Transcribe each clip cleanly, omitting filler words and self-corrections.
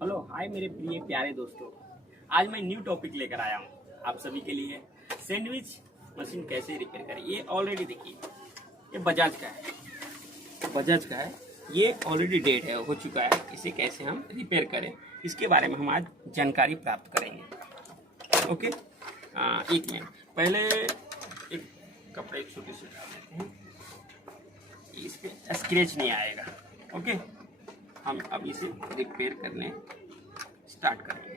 Hello hi मेरे प्रिय प्यारे दोस्तों, आज मैं न्यू टॉपिक लेकर आया हूँ आप सभी के लिए। सैंडविच मशीन कैसे रिपेयर करें। ये ऑलरेडी देखिए, ये बजाज का है, ये ऑलरेडी डेड है, हो चुका है। इसे कैसे हम रिपेयर करें, इसके बारे में हम आज जानकारी प्राप्त करेंगे। ओके, एक मिनट पहले एक कपड़े छोटे से डाल देते हैं, इस पे स्क्रैच नहीं आएगा। ओके, हम अब इसे रिपेयर करने स्टार्ट करेंगे।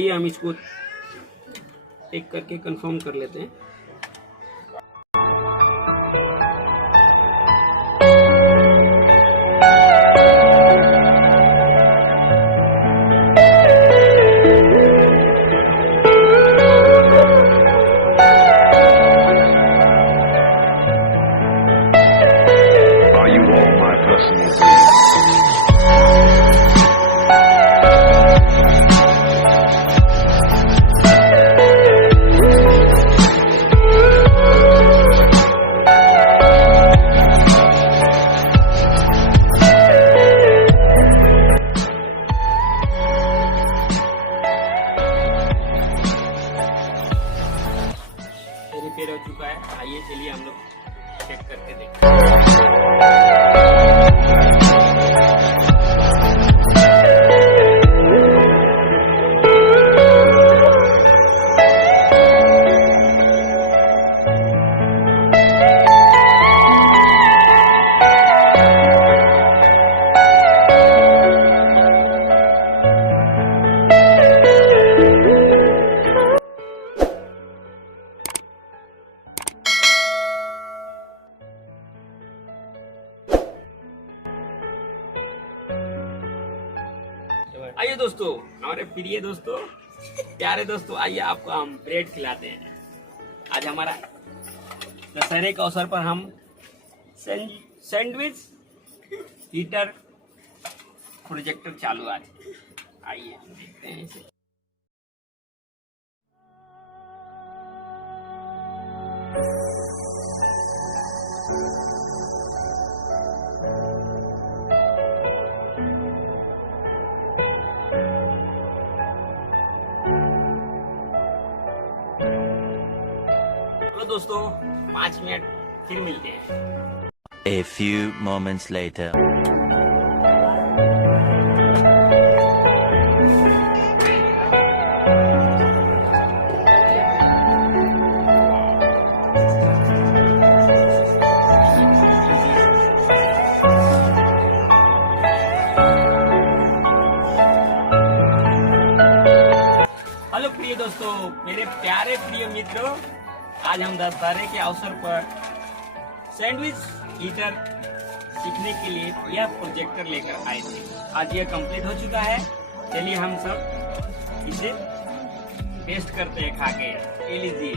आइए हम इसको एक करके कंफर्म कर लेते हैं। रिपेयर हो चुका है। आइए चलिए हम लोग चेक करके देखते हैं। आइए दोस्तों, हमारे प्रिय दोस्तों, प्यारे दोस्तों, आइए आपको हम ब्रेड खिलाते हैं। आज हमारा दशहरे के अवसर पर हम सैंडविच हीटर प्रोजेक्टर चालू आज। आइए देखते हैं इसे। दोस्तों 5 मिनट फिर मिलते हैं। A few moments later. Hello प्रिय दोस्तों, मेरे प्यारे प्रिय मित्रों, आज हम दशहरे के अवसर पर सैंडविच हीटर सीखने के लिए यह प्रोजेक्टर लेकर आए थे। आज यह कंप्लीट हो चुका है। चलिए हम सब इसे टेस्ट करते हैं खा के। ये लीजिए।